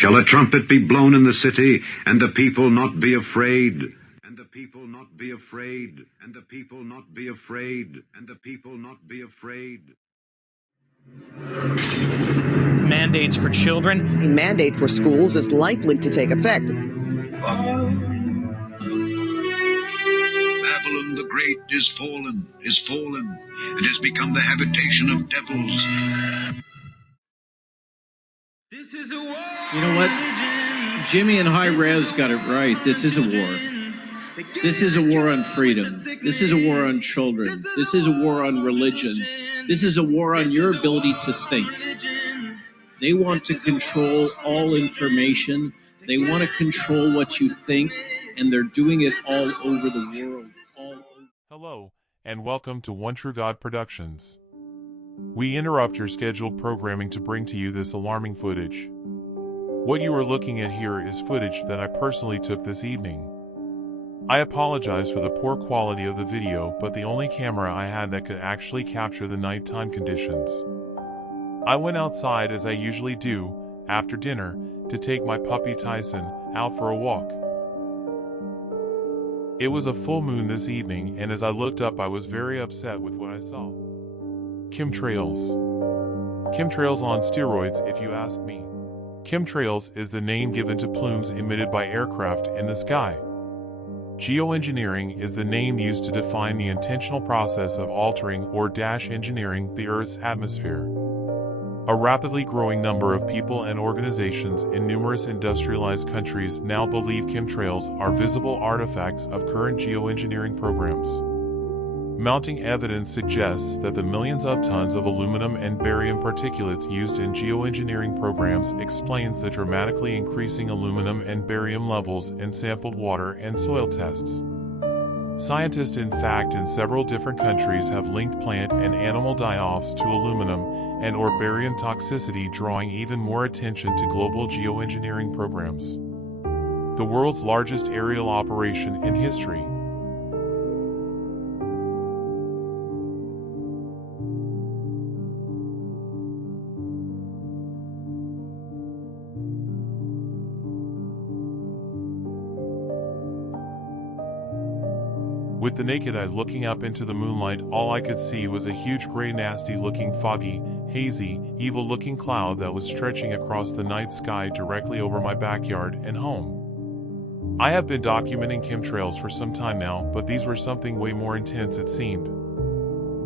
Shall a trumpet be blown in the city, and the people not be afraid? And the people not be afraid, and the people not be afraid, and the people not be afraid. Mandates for children. A mandate for schools is likely to take effect. Babylon the Great is fallen, and has become the habitation of devils. This is a war. You know what? Jimmy and High Res got it right. This is a war. This is a war on freedom. This is a war on children. This is a war on religion. This is a war on your ability to think. They want to control all information. They want to control what you think, and they're doing it all over the world. Hello, and welcome to One True God Productions. We interrupt your scheduled programming to bring to you this alarming footage. What you are looking at here is footage that I personally took this evening. I apologize for the poor quality of the video, but the only camera I had that could actually capture the nighttime conditions. I went outside as I usually do, after dinner, to take my puppy Tyson out for a walk. It was a full moon this evening, and as I looked up I was very upset with what I saw. Chemtrails. Chemtrails on steroids, if you ask me. Chemtrails is the name given to plumes emitted by aircraft in the sky. Geo-engineering is the name used to define the intentional process of altering or engineering the Earth's atmosphere. A rapidly growing number of people and organizations in numerous industrialized countries now believe chemtrails are visible artifacts of current geoengineering programs. Mounting evidence suggests that the millions of tons of aluminum and barium particulates used in geoengineering programs explains the dramatically increasing aluminum and barium levels in sampled water and soil tests. Scientists, in fact, in several different countries have linked plant and animal die-offs to aluminum and or barium toxicity, drawing even more attention to global geoengineering programs. The world's largest aerial operation in history. With the naked eye looking up into the moonlight, all I could see was a huge gray, nasty-looking, foggy, hazy, evil-looking cloud that was stretching across the night sky directly over my backyard and home. I have been documenting chemtrails for some time now, but these were something way more intense, it seemed.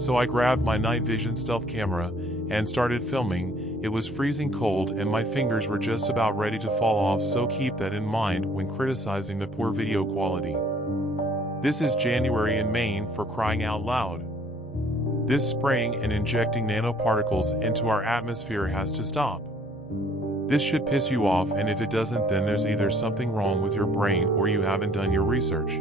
So I grabbed my night vision stealth camera and started filming. It was freezing cold and my fingers were just about ready to fall off, so keep that in mind when criticizing the poor video quality. This is January in Maine, for crying out loud. This spraying and injecting nanoparticles into our atmosphere has to stop. This should piss you off, and if it doesn't, then there's either something wrong with your brain or you haven't done your research.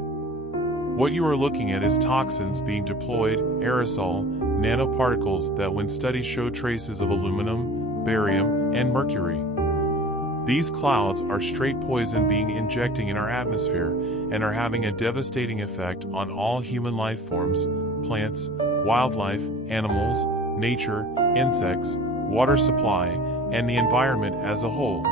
What you are looking at is toxins being deployed, aerosol, nanoparticles that when studies show traces of aluminum, barium, and mercury. These clouds are straight poison being injecting in our atmosphere and are having a devastating effect on all human life forms, plants, wildlife, animals, nature, insects, water supply, and the environment as a whole.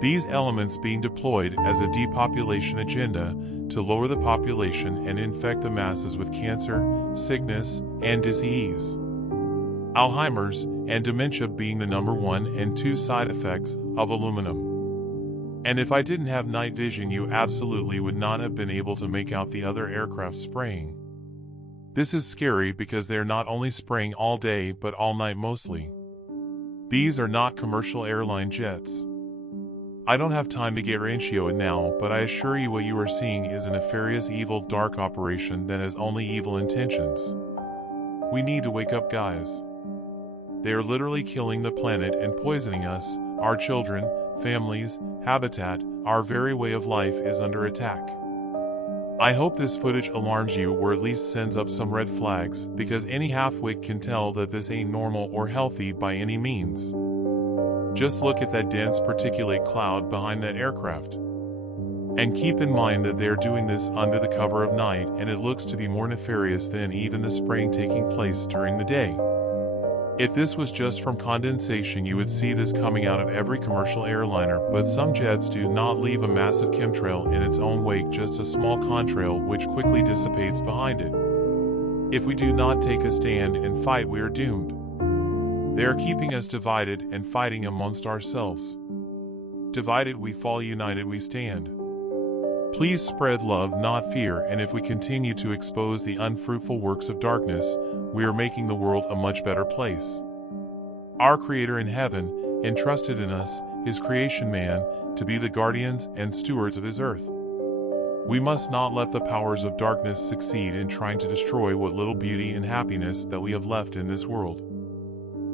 These elements being deployed as a depopulation agenda to lower the population and infect the masses with cancer, sickness, and disease. Alzheimer's and dementia being the number 1 and 2 side effects of aluminum. And if I didn't have night vision, you absolutely would not have been able to make out the other aircraft spraying. This is scary because they're not only spraying all day but all night mostly. These are not commercial airline jets. I don't have time to get into it now, but I assure you what you are seeing is a nefarious, evil, dark operation that has only evil intentions. We need to wake up, guys. They are literally killing the planet and poisoning us, our children, families, habitat, our very way of life is under attack. I hope this footage alarms you or at least sends up some red flags, because any half-wit can tell that this ain't normal or healthy by any means. Just look at that dense particulate cloud behind that aircraft. And keep in mind that they are doing this under the cover of night, and it looks to be more nefarious than even the spraying taking place during the day. If this was just from condensation, you would see this coming out of every commercial airliner, but some jets do not leave a massive chemtrail in its own wake, just a small contrail which quickly dissipates behind it. If we do not take a stand and fight, we are doomed. They are keeping us divided and fighting amongst ourselves. Divided we fall, united we stand. Please spread love, not fear, and if we continue to expose the unfruitful works of darkness, we are making the world a much better place. Our Creator in heaven entrusted in us, His creation man, to be the guardians and stewards of His earth. We must not let the powers of darkness succeed in trying to destroy what little beauty and happiness that we have left in this world.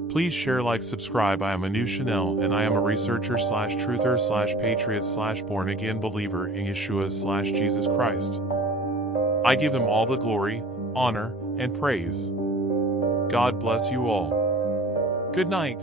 Please share, like, subscribe. I am Anu Chanel, and I am a researcher/truther/patriot/born-again believer in Yeshua/Jesus Christ. I give Him all the glory, honor, and praise. God bless you all. Good night.